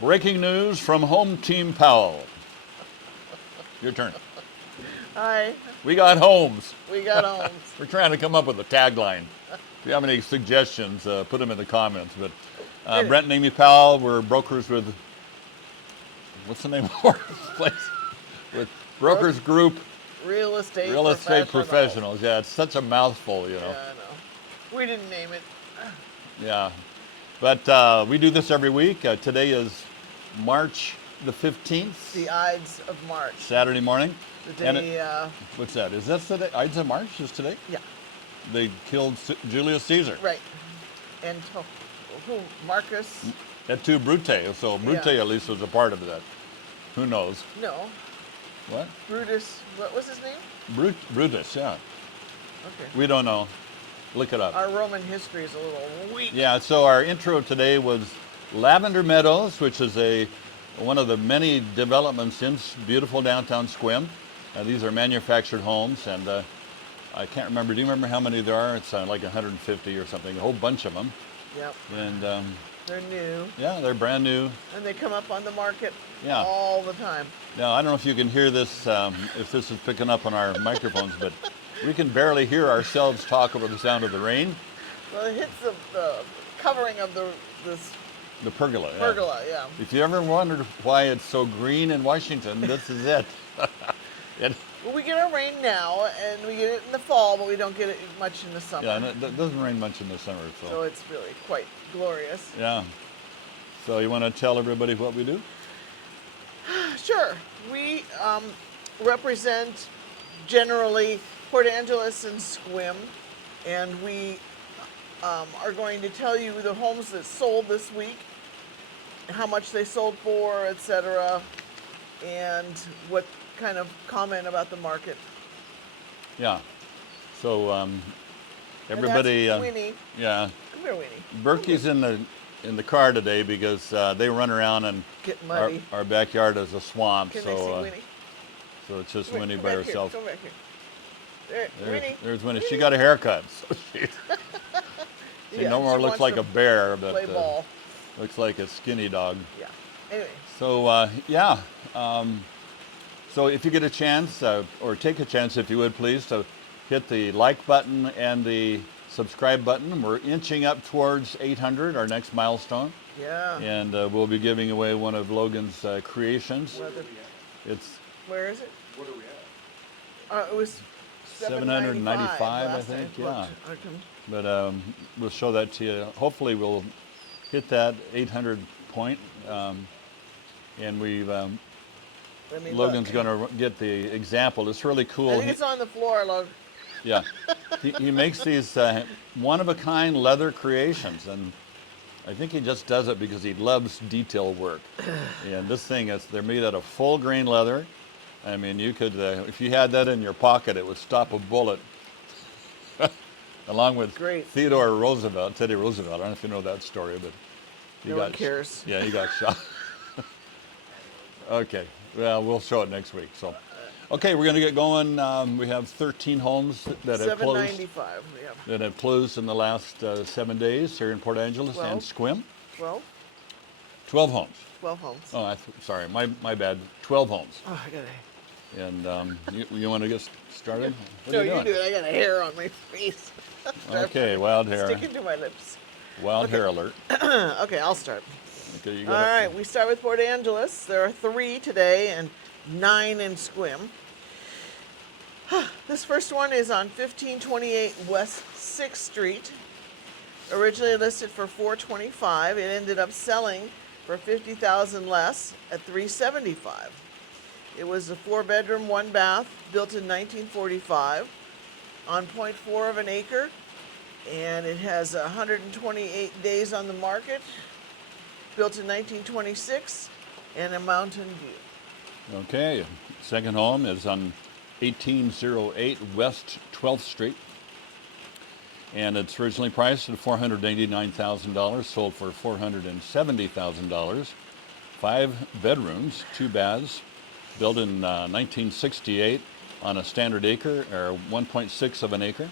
Breaking news from home team Powell. Your turn. Hi, We got homes. we got homes. We're trying to come up with a tagline. If you have any suggestions, put them in the comments. But Brent and Amy Powell, we're brokers with, what's the name of our place? With Brokers Group Real estate Real Estate professionals. Professionals. Yeah, it's such a mouthful, you know. Yeah, I know. We didn't name it. Yeah. But we do this every week. Today is March the 15th, The Ides of March. Saturday morning. The And day, what's that? Is that today? Ides of March is today? yeah, They killed Julius Caesar. right. And who? Marcus? Et tu, Brute. So Brute Yeah. at least was a part of that. Who knows? No, What? Brutus. What was his name? Brutus, yeah. Okay. We don't know. Look it up. Our Roman history is a little weak. Yeah, so our intro today was Lavender Meadows, which is one of the many developments in beautiful downtown Sequim. These are manufactured homes, and I can't remember. Do you remember how many there are? It's like 150 or something, a whole bunch of them. Yep. And They're new, yeah, they're brand new. and they come up on the market Yeah. all the time. Now, I don't know if you can hear this, if this is picking up on our microphones, but we can barely hear ourselves talk over the sound of the rain. Well, it hits the covering of this The pergola. Yeah. pergola, yeah. If you ever wondered why it's so green in Washington, this is it. Well, we get our rain now, and we get it in the fall, but we don't get it much in the summer. Yeah, and it doesn't rain much in the summer, So it's really quite glorious. yeah. So you want to tell everybody what we do? Sure. We represent generally Port Angeles and Sequim, and we are going to tell you the homes that sold this week, how much they sold for, etc., and what kind of comment about the market. Yeah. So everybody, And that's Winnie. yeah, Come here, Winnie. Berkey's in the car today because they run around and Get muddy. our backyard is a swamp. Can they see So Winnie? so it's just Come Winnie come by back herself. Here. Come back here. There, Winnie. There's Winnie. She got a haircut. So she Yeah, no more she looks wants like to a bear, but Play ball. looks like a skinny dog. Yeah. Anyway. So yeah, so if you get a chance, or take a chance if you would please, to hit the like button and the subscribe button. We're inching up towards 800, our next milestone, Yeah. and we'll be giving away one of Logan's creations. It's Where is it? What are we at? It was 795, I last think, I yeah. looked. I can- But we'll show that to you. Hopefully we'll hit that 800 point, and we've Let me Logan's look. going to get the example. It's really cool. I think it's on the floor, Logan. Yeah, he makes these one-of-a-kind leather creations, and I think he just does it because he loves detail work. And this thing they're made out of full-grain leather. I mean, you could, if you had that in your pocket, it would stop a bullet. Along with Great. Teddy Roosevelt. I don't know if you know that story, but he No got one cares. Yeah, he got shot. Okay, well, we'll show it next week. So, okay, we're going to get going. We have 13 homes that have closed. 795. Yeah. That have closed in the last 7 days here in Port Angeles and 12. Sequim. 12. 12 homes. 12 homes. Oh, sorry, my bad. 12 homes. Oh, I got a. And you want to get started? What No, are you you doing? do it. I got a hair on my face. Okay, wild hair. Sticking to my lips. Wild hair alert. Okay, I'll start. Okay, you All got it. right, we start with Port Angeles. There are 3 today and 9 in Sequim. This first one is on 1528 West 6th Street. Originally listed for $425. It ended up selling for $50,000 less at $375. It was a 4-bedroom, 1-bath, built in 1945, on 0.4 of an acre, and it has 128 days on the market, built in 1926, and a mountain view. Okay, second home is on 1808 West 12th Street. And it's originally priced at $489,000, sold for $470,000. 5 bedrooms, 2 baths, built in 1968 on a standard acre, or 1.6 of an acre.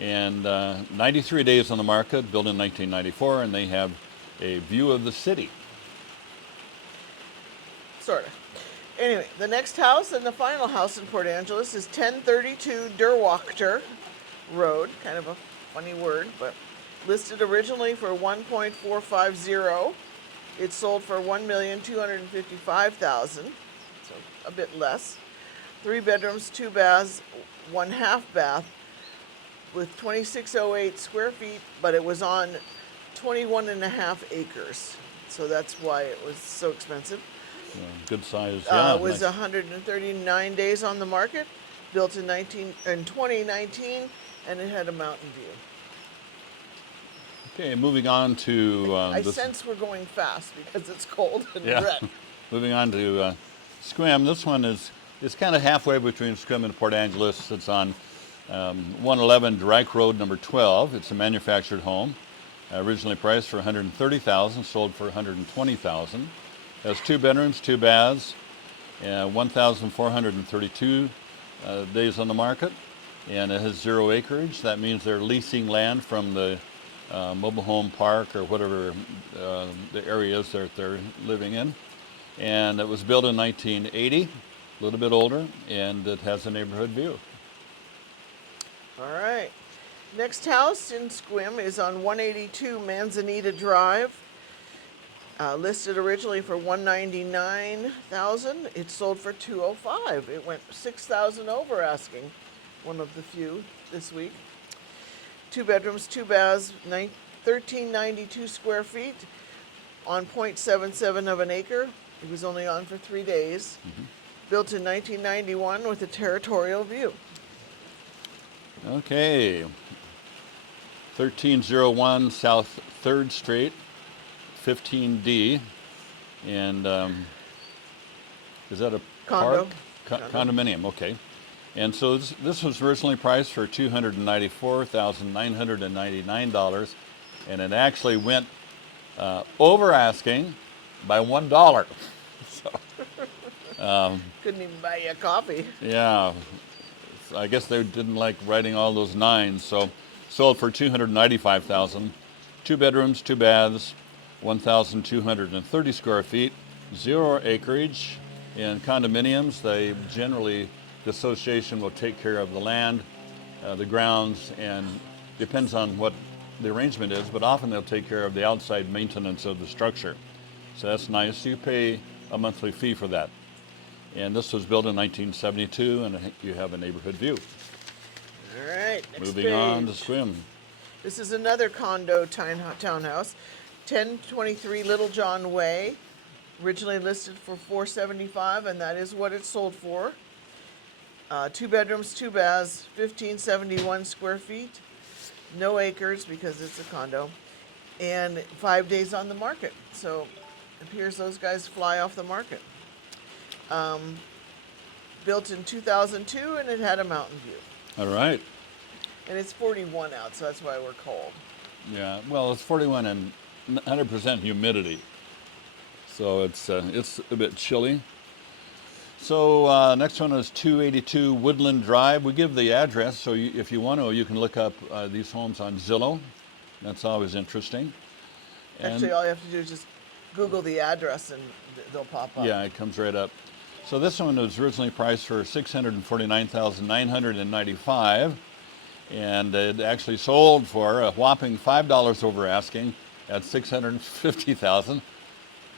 And 93 days on the market, built in 1994, and they have a view of the city. Sort of. Anyway, the next house and the final house in Port Angeles is 1032 Derwachter Road. Kind of a funny word, but listed originally for 1.450. It sold for $1,255,000, so a bit less. 3 bedrooms, 2 baths, 1 half bath with 2608 square feet, but it was on 21.5 acres. So that's why it was so expensive. Good size. It was 139 days on the market, built in 2019, and it had a mountain view. Okay, moving on to... I sense we're going fast because it's cold and Yeah. wet. Moving on to Sequim. This one is kind of halfway between Sequim and Port Angeles. It's on 111 Drake Road, number 12. It's a manufactured home. Originally priced for $130,000, sold for $120,000. Has 2 bedrooms, 2 baths, 1,432 days on the market, and it has 0 acreage. That means they're leasing land from the mobile home park or whatever the area is that they're living in. And it was built in 1980, a little bit older, and it has a neighborhood view. All right. Next house in Sequim is on 182 Manzanita Drive. Listed originally for $199,000. It sold for $205,000. It went $6,000 over asking. One of the few this week. 2 bedrooms, 2 baths, 1,392 square feet on 0.77 of an acre. It was only on for 3 days. Built in 1991 with a territorial view. Okay. 1301 South 3rd Street, 15D. And is that a Condo. park? Condominium, okay. And so this was originally priced for $294,999, and it actually went over asking by $1. So, Couldn't even buy you a coffee. yeah, I guess they didn't like writing all those nines, so sold for $295,000. 2 bedrooms, 2 baths, 1,230 square feet, 0 acreage. In condominiums, they generally, the association will take care of the land, the grounds, and depends on what the arrangement is, but often they'll take care of the outside maintenance of the structure. So that's nice. You pay a monthly fee for that. And this was built in 1972, and you have a neighborhood view. All right, next Moving on to page. Sequim. This is another condo townhouse, 1023 Little John Way, originally listed for $475,000, and that is what it sold for. 2 bedrooms, 2 baths, 1,571 square feet, no acres because it's a condo, and 5 days on the market. So it appears those guys fly off the market. Built in 2002, and it had a mountain view. All right. And it's 41 out, so that's why we're cold. Yeah, well, it's 41 and 100% humidity. So it's a bit chilly. So next one is 282 Woodland Drive. We give the address, so if you want to, you can look up these homes on Zillow. That's always interesting. And Actually, all you have to do is just Google the address and they'll pop up. yeah, it comes right up. So this one was originally priced for $649,995, and it actually sold for a whopping $5 over asking at $650,000.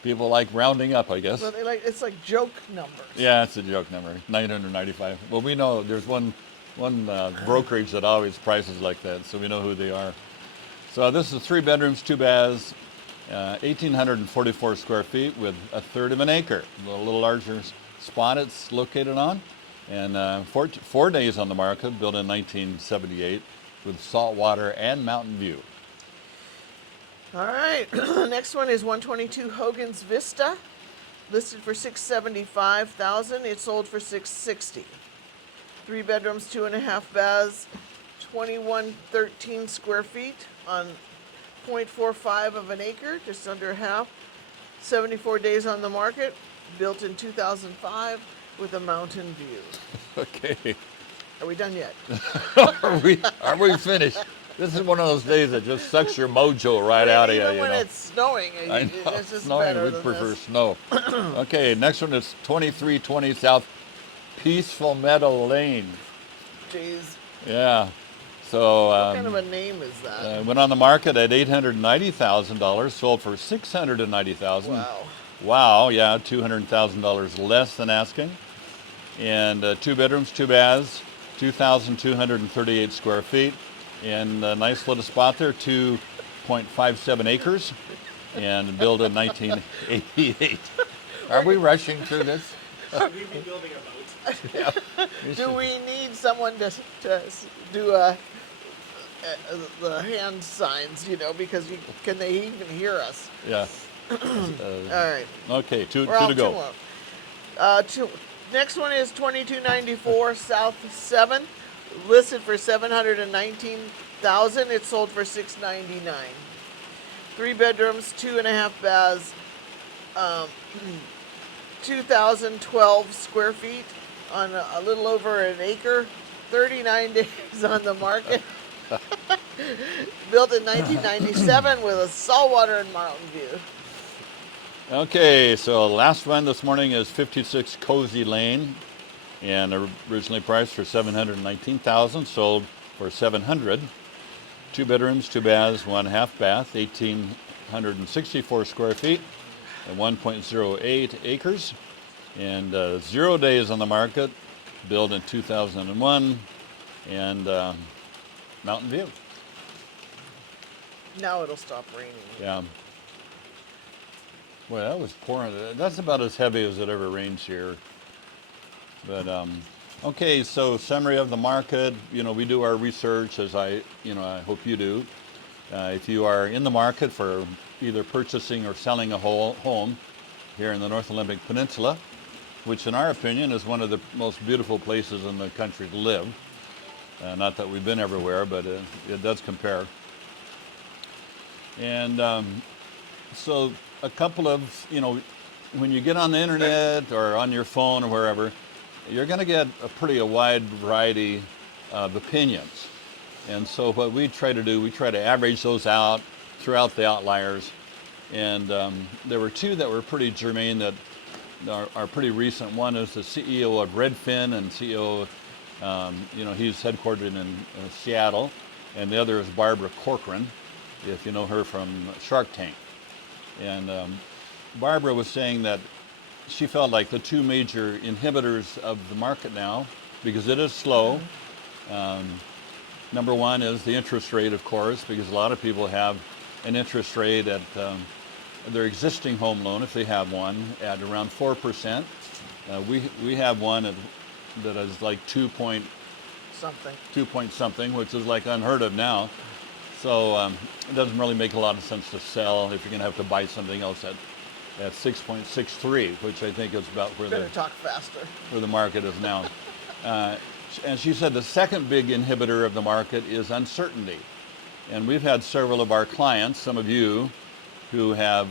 People like rounding up, I guess. Well, it's like joke numbers. Yeah, it's a joke number, 995. Well, we know there's one brokerage that always prices like that, so we know who they are. So this is 3 bedrooms, 2 baths, 1,844 square feet with 1/3 of an acre. A little larger spot it's located on, and 4 days on the market, built in 1978 with salt water and mountain view. All right, next one is 122 Hogan's Vista, listed for $675,000. It sold for $660,000. 3 bedrooms, 2.5 baths, 2,113 square feet on 0.45 of an acre, just under half. 74 days on the market, built in 2005 with a mountain view. Okay. Are we done yet? Are we finished? This is one of those days that just sucks your mojo right out of you. Even You when know. it's snowing, I know. it's just Snowing, better we'd than prefer this. snow. Okay, next one is 2320 South Peaceful Meadow Lane. Jeez, Yeah. So what kind of a name is that? went on the market at $890,000, sold for $690,000. Wow. Wow, yeah, $200,000 less than asking. And 2 bedrooms, 2 baths, 2,238 square feet. And a nice little spot there, 2.57 acres, and built in 1988. Are we rushing through this? Should we be building a boat? Do we need someone to do the hand signs, because can they even hear us? Yeah. All right. Okay, two We're off to go. two more. Next one is 2294 South 7, listed for $719,000. It sold for $699,000. 3 bedrooms, 2.5 baths, 2,012 square feet on a little over an acre. 39 days on the market. Built in 1997 with a saltwater and mountain view. Okay, so last one this morning is 56 Cozy Lane, and originally priced for $719,000, sold for $700,000. 2 bedrooms, 2 baths, 1.5 bath, 1,864 square feet, and 1.08 acres, and 0 days on the market. Built in 2001, and Mountain View. Now it'll stop raining. Yeah. Well, that was pouring. That's about as heavy as it ever rains here. But okay, so summary of the market. We do our research, as I hope you do. If you are in the market for either purchasing or selling a whole home here in the North Olympic Peninsula, which in our opinion is one of the most beautiful places in the country to live. Not that we've been everywhere, but it does compare. And so a couple of, when you get on the internet or on your phone or wherever, you're going to get a wide variety of opinions. And so what we try to do, we try to average those out throughout the outliers. And there were 2 that were pretty germane that are pretty recent. One is the CEO of Redfin and CEO, he's headquartered in Seattle. And the other is Barbara Corcoran, if you know her from Shark Tank. And Barbara was saying that she felt like the 2 major inhibitors of the market now, because it is slow. Number one is the interest rate, of course, because a lot of people have an interest rate at their existing home loan, if they have one, at around 4%. We have one that is like 2 point something, which is like unheard of now. So it doesn't really make a lot of sense to sell if you're going to have to buy something else at 6.63, which I think is about where Talk faster. where the market is now. And she said the second big inhibitor of the market is uncertainty. And we've had several of our clients, some of you, who have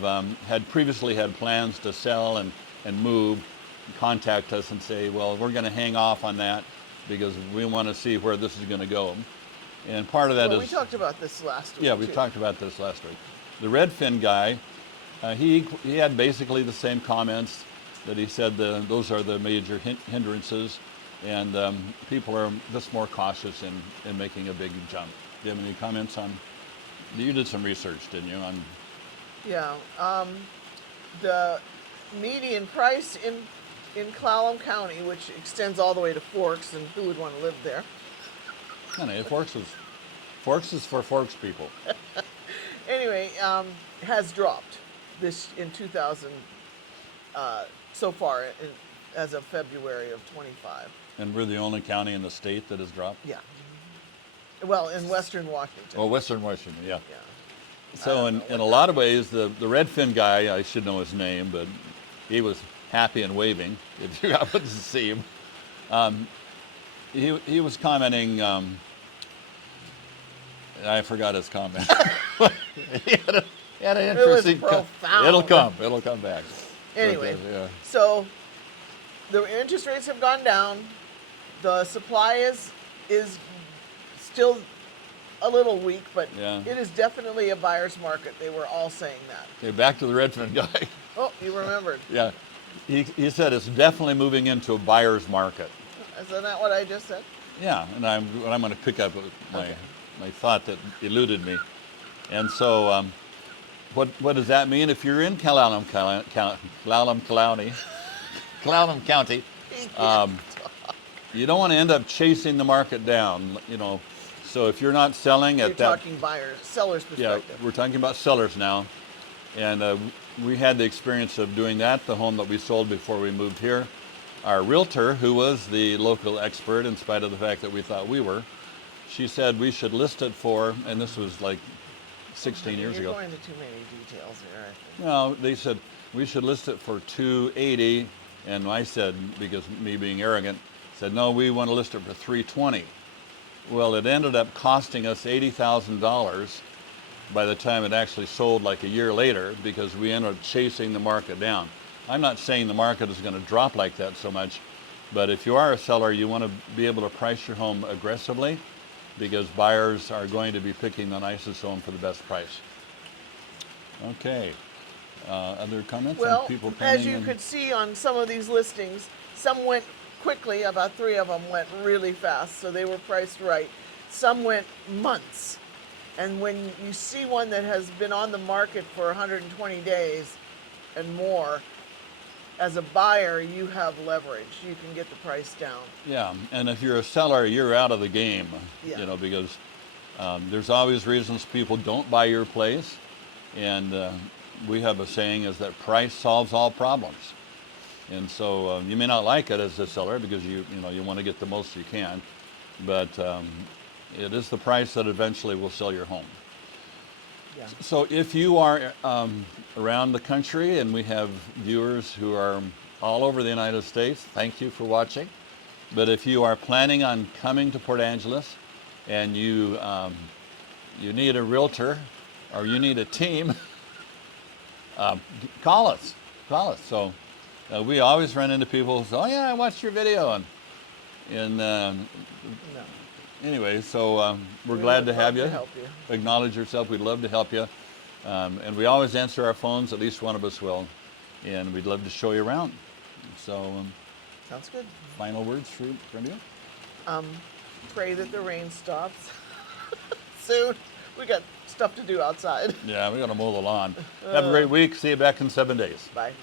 previously had plans to sell and move, contact us and say, well, we're going to hang off on that because we want to see where this is going to go. And part of that is... We talked about this last week. Yeah, we talked about this last week. The Redfin guy, he had basically the same comments that he said those are the major hindrances, and people are just more cautious in making a big jump. Do you have any comments on... You did some research, didn't you? Yeah. The median price in Clallam County, which extends all the way to Forks, and who would want to live there? Forks is for Forks people. Anyway, has dropped in 2000 so far as of February of 25. And we're the only county in the state that has dropped? Yeah. Well, in Western Washington. Oh, Western Washington, yeah. Yeah. So in a lot of ways, the Redfin guy, I should know his name, but he was happy and waving, if you happen to see him. He was commenting, I forgot his comment. he had an interesting... It was profound. It'll come back. Anyway, But, yeah. so the interest rates have gone down. The supply is still a little weak, but Yeah. it is definitely a buyer's market. They were all saying that. Okay, back to the Redfin guy. Oh, you remembered. Yeah, he said it's definitely moving into a buyer's market. Isn't that what I just said? Yeah, and I'm going to pick up my Okay. my thought that eluded me. And so, what does that mean? If you're in Clallam County, you don't want to end up chasing the market down. So if you're not selling You're at that, talking buyers, sellers yeah, perspective. we're talking about sellers now, and we had the experience of doing that. The home that we sold before we moved here, our realtor, who was the local expert, in spite of the fact that we thought we were, she said we should list it for, and this was like 16 years You're ago. going into too many details here, I think. No, they said we should list it for 280, and I said, because me being arrogant, said no, we want to list it for 320. Well, it ended up costing us $80,000 by the time it actually sold like a year later, because we ended up chasing the market down. I'm not saying the market is going to drop like that so much, but if you are a seller, you want to be able to price your home aggressively, because buyers are going to be picking the nicest home for the best price. Okay. Other comments Well, on people as pending? you and- could see on some of these listings, some went quickly, about 3 of them went really fast, so they were priced right. Some went months. And when you see one that has been on the market for 120 days and more, as a buyer, you have leverage. You can get the price down. Yeah, and if you're a seller, you're out of the game, Yeah. because there's always reasons people don't buy your place, and we have a saying is that price solves all problems. And so you may not like it as a seller because you want to get the most you can, but it is the price that eventually will sell your home. Yeah. So if you are around the country, and we have viewers who are all over the United States, thank you for watching. But if you are planning on coming to Port Angeles and you need a realtor or you need a team, call us. So we always run into people who say, oh yeah, I watched your video. And No. anyway, so we're We glad would to have love you. to help you. Acknowledge yourself. We'd love to help you. And we always answer our phones. At least one of us will. And we'd love to show you around. So Sounds good. final words from you? Pray that the rain stops soon. We got stuff to do outside. Yeah, we got to mow the lawn. Have a great week. See you back in 7 days. Bye.